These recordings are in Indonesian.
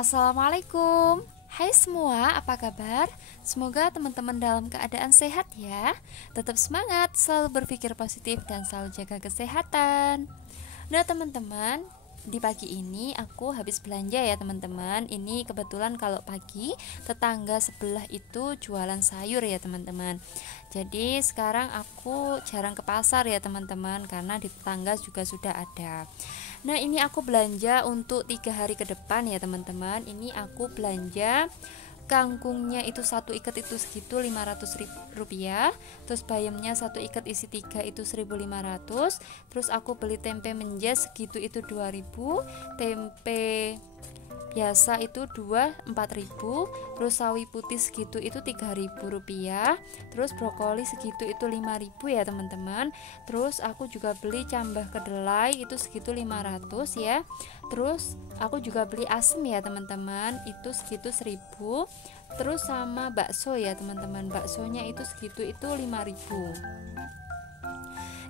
Assalamualaikum. Hai semua, apa kabar? Semoga teman-teman dalam keadaan sehat ya. Tetap semangat, selalu berpikir positif dan selalu jaga kesehatan. Nah teman-teman, di pagi ini aku habis belanja ya teman-teman. Ini kebetulan kalau pagi tetangga sebelah itu jualan sayur ya teman-teman. Jadi sekarang aku jarang ke pasar ya teman-teman, karena di tetangga juga sudah ada. Nah ini aku belanja untuk 3 hari ke depan ya teman-teman. Ini aku belanja kangkungnya itu satu ikat itu segitu 500 rupiah, terus bayamnya satu ikat isi 3 itu 1.500, terus aku beli tempe menjes segitu itu 2.000, tempe biasa itu 4.000, terus sawi putih segitu itu 3.000 rupiah, terus brokoli segitu itu 5.000 ya teman-teman. Terus aku juga beli cambah kedelai itu segitu 500 ya. Terus aku juga beli asem ya teman-teman, itu segitu 1.000. Terus sama bakso ya teman-teman, baksonya itu segitu itu 5.000.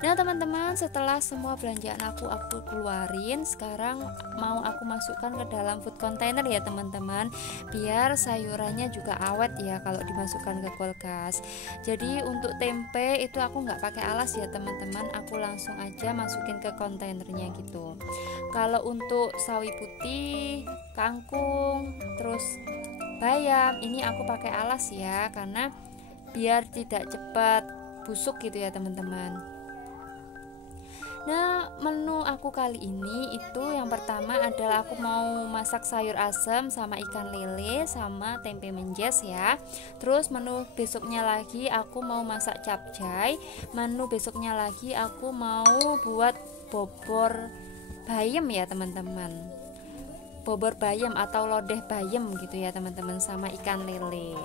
Nah teman-teman, setelah semua belanjaan aku keluarin, sekarang mau aku masukkan ke dalam food container ya teman-teman, biar sayurannya juga awet ya kalau dimasukkan ke kulkas. Jadi untuk tempe itu aku nggak pakai alas ya teman-teman, aku langsung aja masukin ke kontainernya gitu. Kalau untuk sawi putih, kangkung, terus bayam, ini aku pakai alas ya, karena biar tidak cepat busuk gitu ya teman-teman. Nah, menu aku kali ini itu yang pertama adalah aku mau masak sayur asem sama ikan lele sama tempe menjes ya. Terus menu besoknya lagi aku mau masak capcay. Menu besoknya lagi aku mau buat bobor bayam ya teman-teman. Bobor bayam atau lodeh bayam gitu ya teman-teman, sama ikan lele.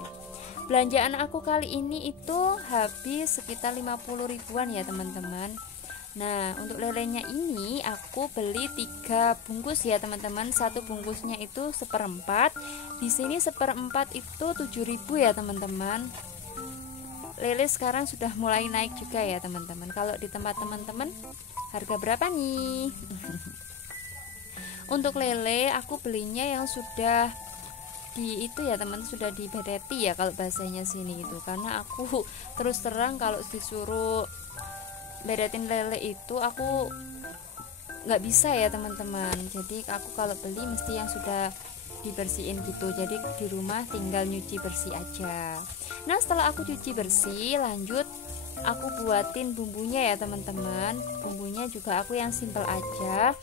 Belanjaan aku kali ini itu habis sekitar 50 ribuan ya teman-teman. Nah untuk lelenya ini aku beli 3 bungkus ya teman-teman. Satu bungkusnya itu 1/4. Di sini 1/4 itu 7.000 ya teman-teman. Lele sekarang sudah mulai naik juga ya teman-teman. Kalau di tempat teman-teman harga berapa nih? Untuk lele aku belinya yang sudah di itu ya teman, sudah dibereti ya kalau bahasanya sini itu, karena aku terus terang kalau disuruh beretin lele itu aku nggak bisa ya teman-teman. Jadi aku kalau beli mesti yang sudah dibersihin gitu, jadi di rumah tinggal nyuci bersih aja. Nah setelah aku cuci bersih, lanjut aku buatin bumbunya ya teman-teman. Bumbunya juga aku yang simple aja,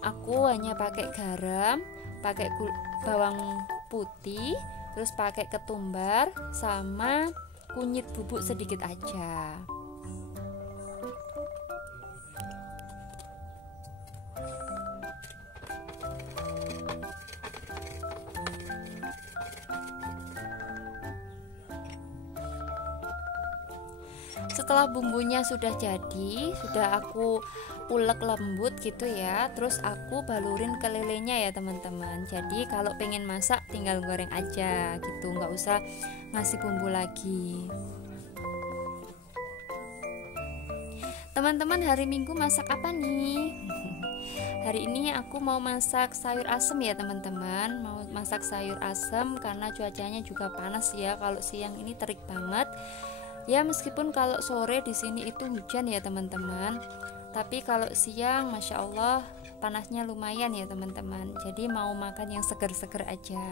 aku hanya pakai garam, pakai bawang putih, terus pakai ketumbar sama kunyit bubuk sedikit aja. Setelah bumbunya sudah jadi, sudah aku ulek lembut gitu ya, terus aku balurin ke lelenya ya teman-teman. Jadi kalau pengen masak tinggal goreng aja gitu, nggak usah ngasih bumbu lagi. Teman-teman, hari Minggu masak apa nih? Hari ini aku mau masak sayur asem ya teman-teman. Mau masak sayur asem karena cuacanya juga panas ya. Kalau siang ini terik banget. Ya meskipun kalau sore di sini itu hujan ya teman-teman, tapi kalau siang masya Allah panasnya lumayan ya teman-teman. Jadi mau makan yang seger-seger aja.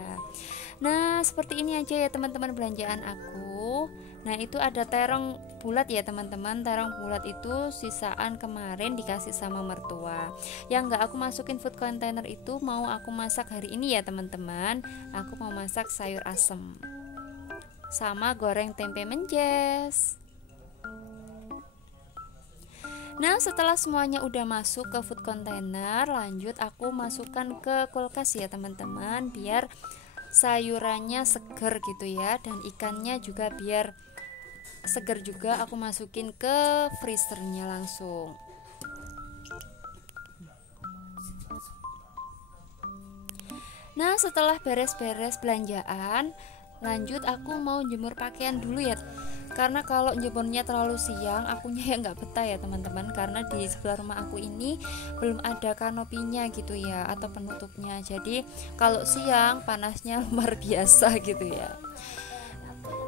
Nah seperti ini aja ya teman-teman belanjaan aku. Nah itu ada terong bulat ya teman-teman. Terong bulat itu sisaan kemarin dikasih sama mertua. Yang nggak aku masukin food container itu mau aku masak hari ini ya teman-teman. Aku mau masak sayur asem sama goreng tempe menjes. Nah setelah semuanya udah masuk ke food container, lanjut aku masukkan ke kulkas ya teman-teman, biar sayurannya seger gitu ya, dan ikannya juga biar seger juga. Aku masukin ke freezernya langsung. Nah setelah beres-beres belanjaan, lanjut aku mau jemur pakaian dulu ya karena kalau jemurnya terlalu siang akunya ya nggak betah ya teman-teman, karena di sebelah rumah aku ini belum ada kanopinya gitu ya, atau penutupnya. Jadi kalau siang panasnya luar biasa gitu ya.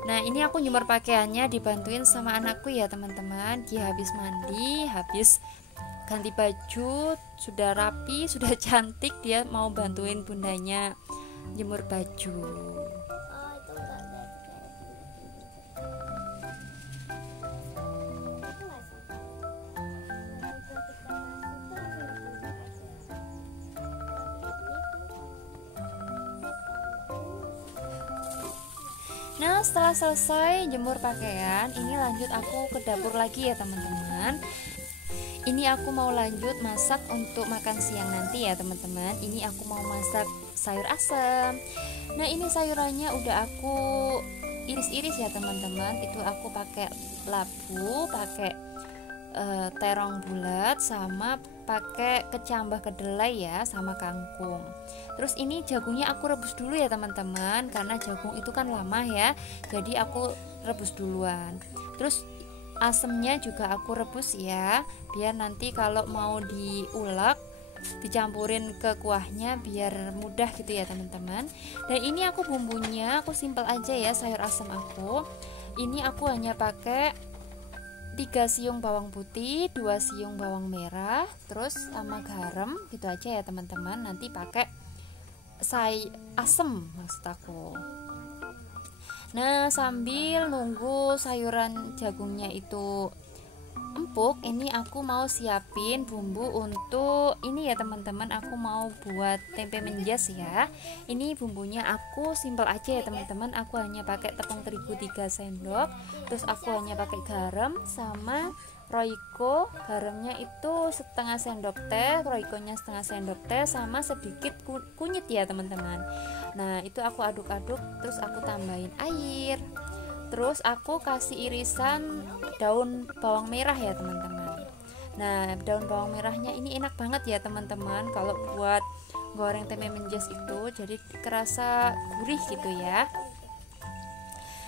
Nah ini aku jemur pakaiannya dibantuin sama anakku ya teman-teman. Dia habis mandi, habis ganti baju, sudah rapi, sudah cantik, dia mau bantuin bundanya jemur baju. Nah setelah selesai jemur pakaian, ini lanjut aku ke dapur lagi ya teman-teman. Ini aku mau lanjut masak untuk makan siang nanti ya teman-teman. Ini aku mau masak sayur asem. Nah ini sayurannya udah aku iris-iris ya teman-teman. Itu aku pakai labu, pakai terong bulat, sama pakai kecambah kedelai ya, sama kangkung. Terus ini jagungnya aku rebus dulu ya teman-teman, karena jagung itu kan lama ya, jadi aku rebus duluan. Terus asemnya juga aku rebus ya, biar nanti kalau mau diulek dicampurin ke kuahnya biar mudah gitu ya teman-teman. Dan ini aku bumbunya aku simpel aja ya, sayur asem aku. Ini aku hanya pakai 3 siung bawang putih, 2 siung bawang merah, terus sama garam gitu aja ya teman-teman. Nanti pakai asem maksud aku. Nah sambil nunggu sayuran jagungnya itu empuk, ini aku mau siapin bumbu untuk ini ya teman-teman. Aku mau buat tempe menjas ya. Ini bumbunya aku simpel aja ya teman-teman. Aku hanya pakai tepung terigu 3 sendok, terus aku hanya pakai garam sama roiko. Garamnya itu setengah sendok teh, roikonya setengah sendok teh, sama sedikit kunyit ya teman-teman. Nah itu aku aduk-aduk, terus aku tambahin air. Terus aku kasih irisan daun bawang merah ya teman-teman. Nah daun bawang merahnya ini enak banget ya teman-teman kalau buat goreng tempe menjas itu, jadi kerasa gurih gitu ya.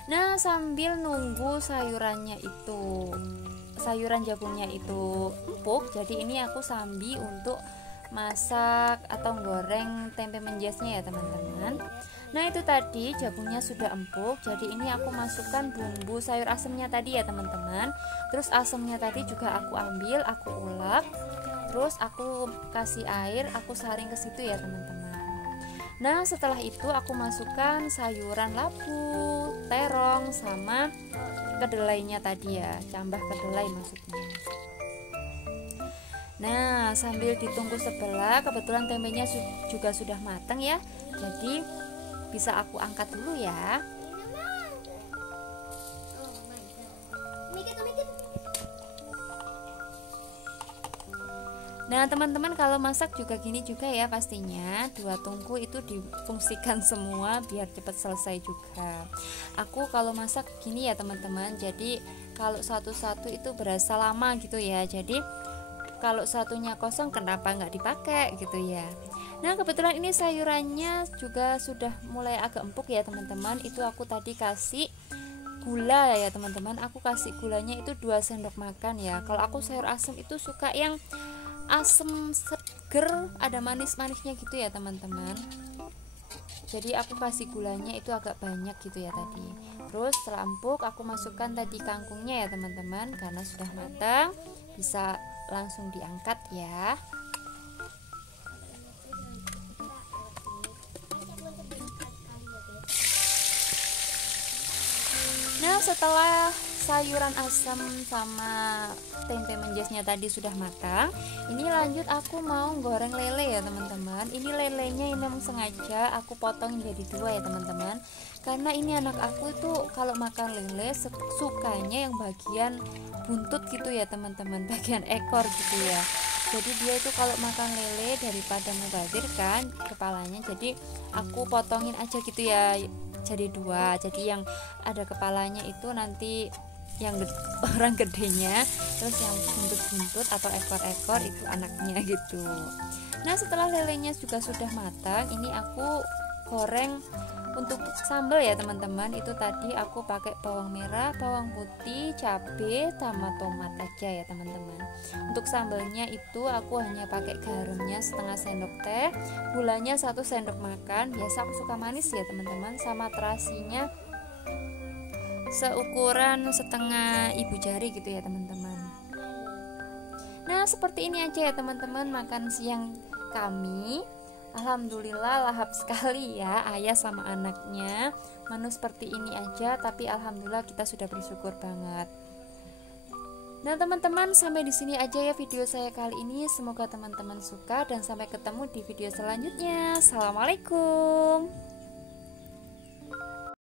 Nah sambil nunggu sayuran jagungnya itu empuk, jadi ini aku sambil untuk masak atau goreng tempe menjasnya ya teman-teman. Nah itu tadi jagungnya sudah empuk, jadi ini aku masukkan bumbu sayur asemnya tadi ya teman-teman. Terus asemnya tadi juga aku ambil, aku ulek, terus aku kasih air, aku saring ke situ ya teman-teman. Nah setelah itu aku masukkan sayuran labu, terong, sama kedelainya tadi ya, cambah kedelai maksudnya. Nah sambil ditunggu sebelah, kebetulan tempenya juga sudah matang ya, jadi bisa aku angkat dulu ya. Nah teman-teman kalau masak juga gini juga ya, pastinya 2 tungku itu difungsikan semua biar cepat selesai juga. Aku kalau masak gini ya teman-teman, jadi kalau satu-satu itu berasa lama gitu ya, jadi kalau satunya kosong kenapa nggak dipakai gitu ya. Nah kebetulan ini sayurannya juga sudah mulai agak empuk ya teman-teman. Itu aku tadi kasih gula ya teman-teman, aku kasih gulanya itu 2 sendok makan ya. Kalau aku sayur asem itu suka yang asem seger, ada manis-manisnya gitu ya teman-teman. Jadi aku kasih gulanya itu agak banyak gitu ya tadi. Terus setelah empuk aku masukkan tadi kangkungnya ya teman-teman, karena sudah matang bisa langsung diangkat ya. Nah setelah sayuran asam sama tempe menjasnya tadi sudah matang, ini lanjut aku mau goreng lele ya teman-teman. Ini lelenya ini memang sengaja aku potong jadi 2 ya teman-teman, karena ini anak aku itu kalau makan lele sukanya yang bagian buntut gitu ya teman-teman, bagian ekor gitu ya. Jadi dia itu kalau makan lele daripada mubazir kan kepalanya, jadi aku potongin aja gitu ya jadi 2. Jadi yang ada kepalanya itu nanti yang orang gedenya, terus yang buntut-buntut atau ekor-ekor itu anaknya gitu. Nah setelah lelenya juga sudah matang, ini aku goreng untuk sambal ya teman-teman. Itu tadi aku pakai bawang merah, bawang putih, cabai, sama tomat aja ya teman-teman. Untuk sambalnya itu aku hanya pakai garamnya setengah sendok teh, gulanya 1 sendok makan, biasa aku suka manis ya teman-teman, sama terasinya seukuran setengah ibu jari gitu ya teman-teman. Nah seperti ini aja ya teman-teman makan siang kami. Alhamdulillah lahap sekali ya ayah sama anaknya. Menu seperti ini aja, tapi alhamdulillah kita sudah bersyukur banget. Nah teman-teman, sampai di sini aja ya video saya kali ini. Semoga teman-teman suka dan sampai ketemu di video selanjutnya. Assalamualaikum.